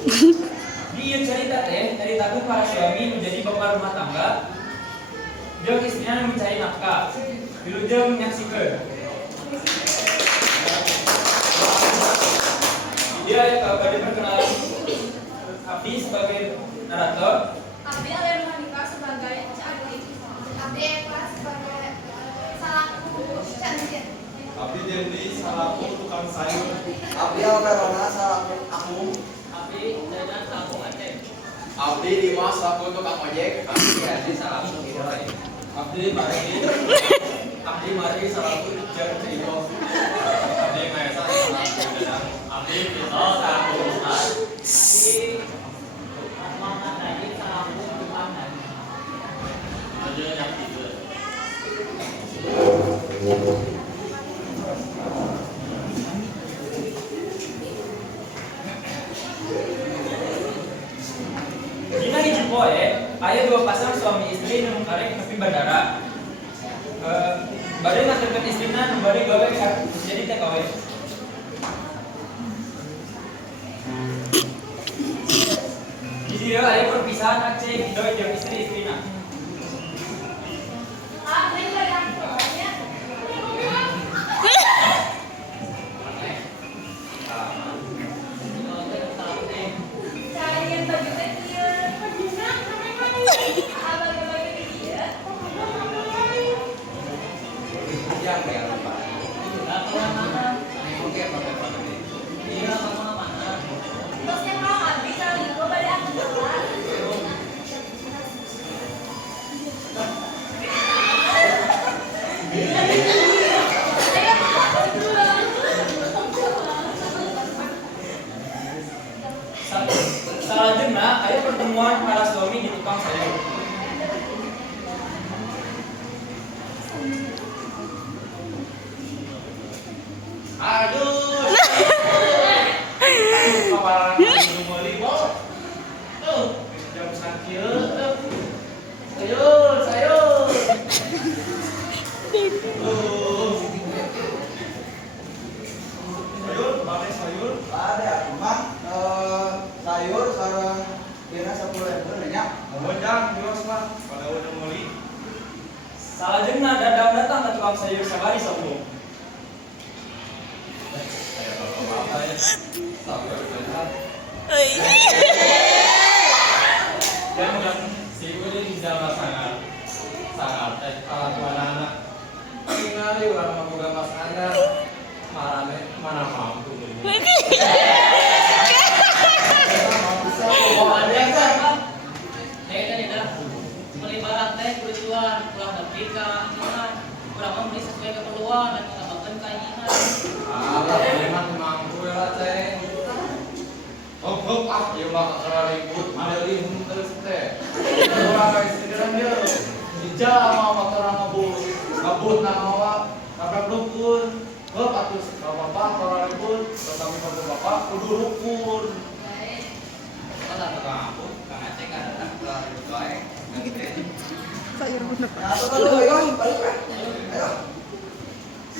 Dia cerita pun para suami menjadi bapak rumah tangga. Jeung istrinya mencari nafkah. Wilujeng menyaksikan. Dia pada perkenalan Abdi sebagai narator. Abdi Alia Manika sebagai Cadi. Abdi Eva sebagai salaku Candi. Abdi Dendi salaku tukang sayur. Abdi Alverona salaku aku. Abdi Dadan salaku Aceh. Abdi Dimas salaku tukang ojek. Abdi Adi salaku Idoi. Abdi Mari salaku Jar Caido. Abdi Maesa salaku Dadang. Abdi Vito salaku Ustaz. Abdi Muhammad Nadi salaku Tumanan. Ada yang tiga. Dina hiji poe, aya dua pasang suami istri nu karek nepi bandara. Bade ngaturkeun istrina nu bade gawe jadi TKW. Di dieu aya perpisahan Aceh Idoi jeung istri-istrina. Abdi dari aku ya. Kalian bagi dia. Bagi dia. Yang kayak apa? Iya, kemana-mana. Terusnya kalau Abdi kali itu pada aku keluar. Salajengna aya pertemuan para suami di tukang sayur. Aduh. Kawaran anu meuli bos. Tuh, jam sakieu tuh. Sayur. Sayur, bade sayur. Ada cuma sayur sareng dina 10.000 nya. Ngojang dios mah pada udah meuli. Salajengna dadang datang ke tukang sayur sabari sombong. Dan si Uli di jalan sangat anak tinggali orang membuka mas anda mana mampu Pelibaran teh tujuan pulang nepi ka iman urang mah meuli sesuai keperluan dan mengamalkan keinginan. memang mampu ya teh hop ieu mah kakara ribut meuli terus teh urang geus sideran dia hija mah motoran ngebut nangawak nabrak dukun hop atuh bapak kakara ribut tetapi bapak kudu rukun. Kalau tak kamu, kang Aceh kan datang pulang ribut wae.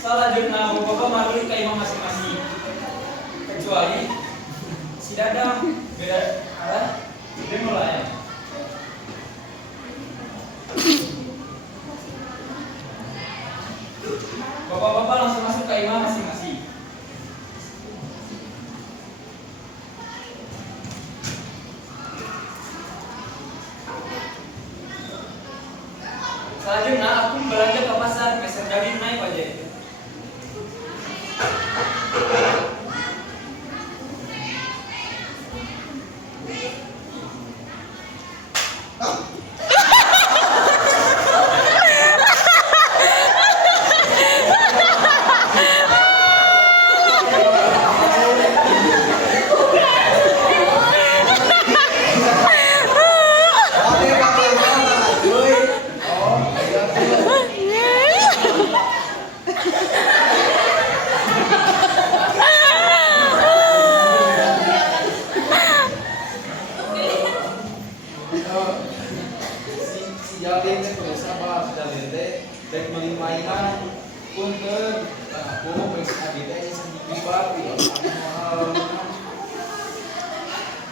Salajengna bapak maruli ka imam masing-masing. Kecuali si dadang beda arah dia mulai. Bapak-bapak langsung masuk ke imam masing-masing. Selanjutnya aku belanja ke pasar, peser daging naik aja.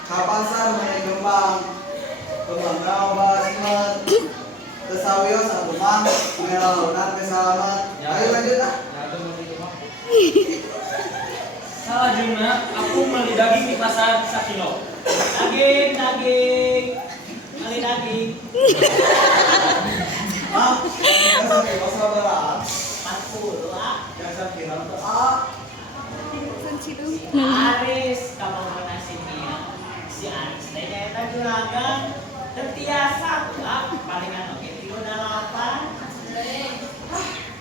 ka pasar meuli kembang. Kembangna obat simet. Tesawios atuh mah melalonan teh salamet. Ayo lanjut ah. Salajengna aku beli daging di pasar sakilo. Daging, beli daging. Ah, dasar ke pasar berat. 40 lah. Dasar kira teh ah. Aris, kamu pernah sini si Aris teh nyaeta juragan tertiasa lah palingan oke 38.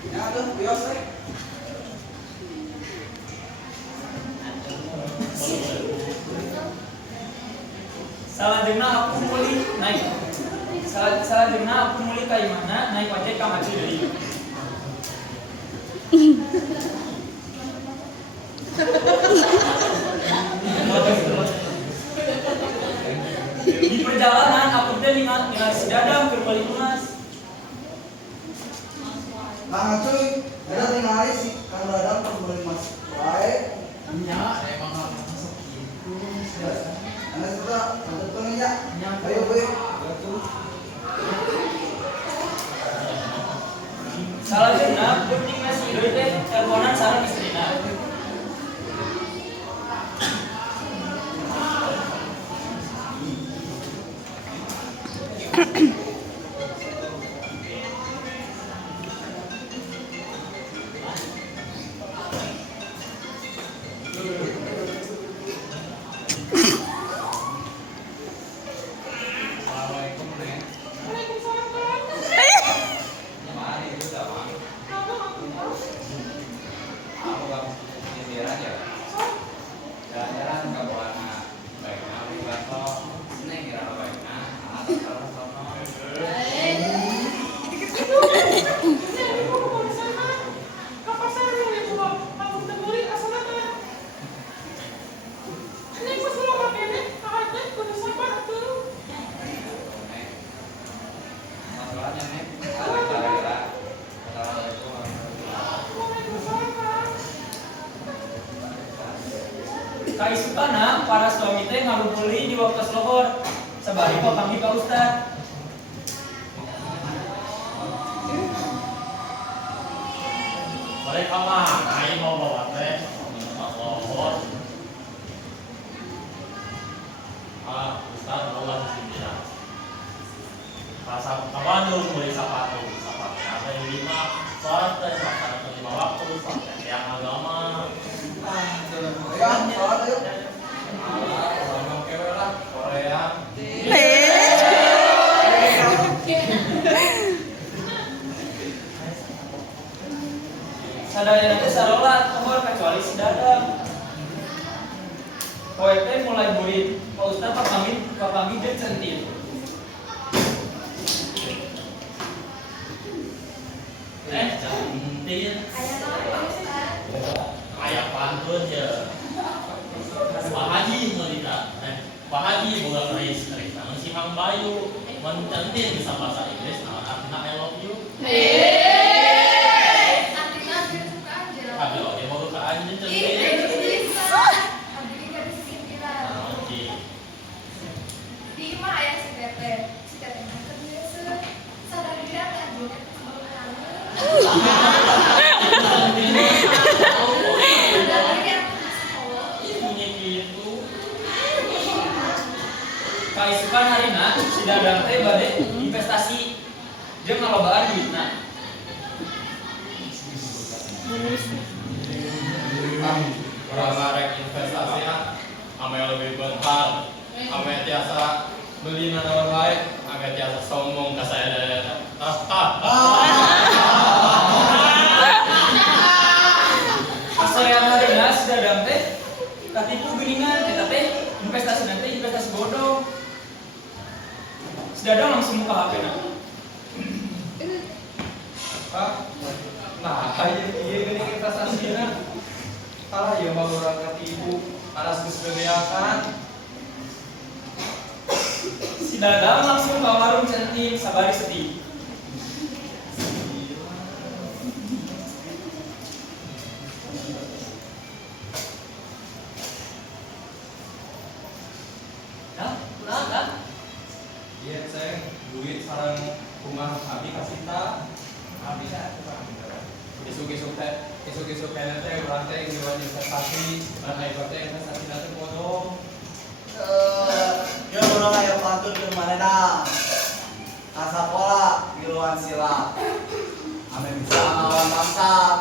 Ya tuh bios teh. Salajengna aku muli naik. Salajengna aku muli ka imana naik ojek ka maju deui. Di perjalanan aku teh ningali si Dadang keur beli emas. Nah cuy, ada tinggal si Kang Dadang pembeli mas. Baik. Nya emang harus masuk gitu. Anda sudah untuk penanya. Ayo gue. Salajengna penting si deui teh teleponan sareng istrina. Assalamualaikum Neng. Gimana itu Bang? Aku gak nyindiran ya. Jalan-jalan ke Buana. Baiknya beli bakso. Neng kira baiknya. Atau kalau sono. Neng. Masalahnya Neng. Kira-kira. Assalamualaikum warahmatullahi. Kaisukana para suami teh ngalumpuli di waktu lohor sabari papanggih ka ustad. Mereka mah, aing mau bawa teh, minum lohor. Ah, Ustaz bawa sini ya. Rasa Bandung beli sepatu ada yang 5, sholat teh sholat 5 waktu, sholat yang agama. Ya, sholat ayo. Ngomong kewe lah Korea. Sadaya nanti sarolat nomor kecuali si Dadang. Poe teh mulai murid, Pak Ustad papanggih jeung centil. Cantik. Ayah tahu Pak Ustaz. Kayak pantun ya. Pak Haji ngelita, Pak Haji boga keris nang si Hang Bayu, mun cantik bisa bahasa Inggris, nah artinya I love you. Artinya dia suka aja. Ada oke mau ke anjing Ih, cantik. bisa. Abdi dari sindiran. Nah, oke. Di imah aya si Tete. Si Tete mah keur biasa. Sadar diri kan dia Punya gitu. Kaisukan harina si Dadang teh bade investasi jeung ngalobaan duitna. Berapa rek investasinya? Ame lebih bentar. Ame tiasa beli naon lain. Ame tiasa sombong ka saya deh. Kasorean harina si Dadang teh katipu geuningan eta teh investasi nanti investasi bodong. Si Dadang langsung buka HP-na. Pak, nah kayak iya gini investasinya. Kalau ya mau orang ketipu, anas kesebeakan. Si Dadang langsung ke warung centil sabari sedih. duit sareng rumah abi kasita abi saya isuk-isuk kayaknya teh urang teh ngiluan investasi dan ayo teh investasi nanti bodong Ya orang ayo pantun ke mana dah? Asa pola giluan sila. Ame bisa ngelawan bangsat.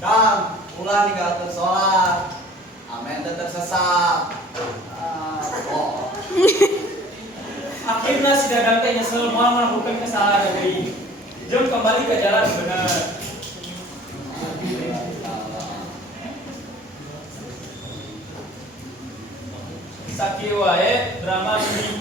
Kang, ulah ninggalkeun sholat. Amen teu tersesat. Oh. Akhirnya si Dadang teh nyesel moal melakukan kesalahan deui. Jeung kembali ke jalan bener. Sakieu wae drama demi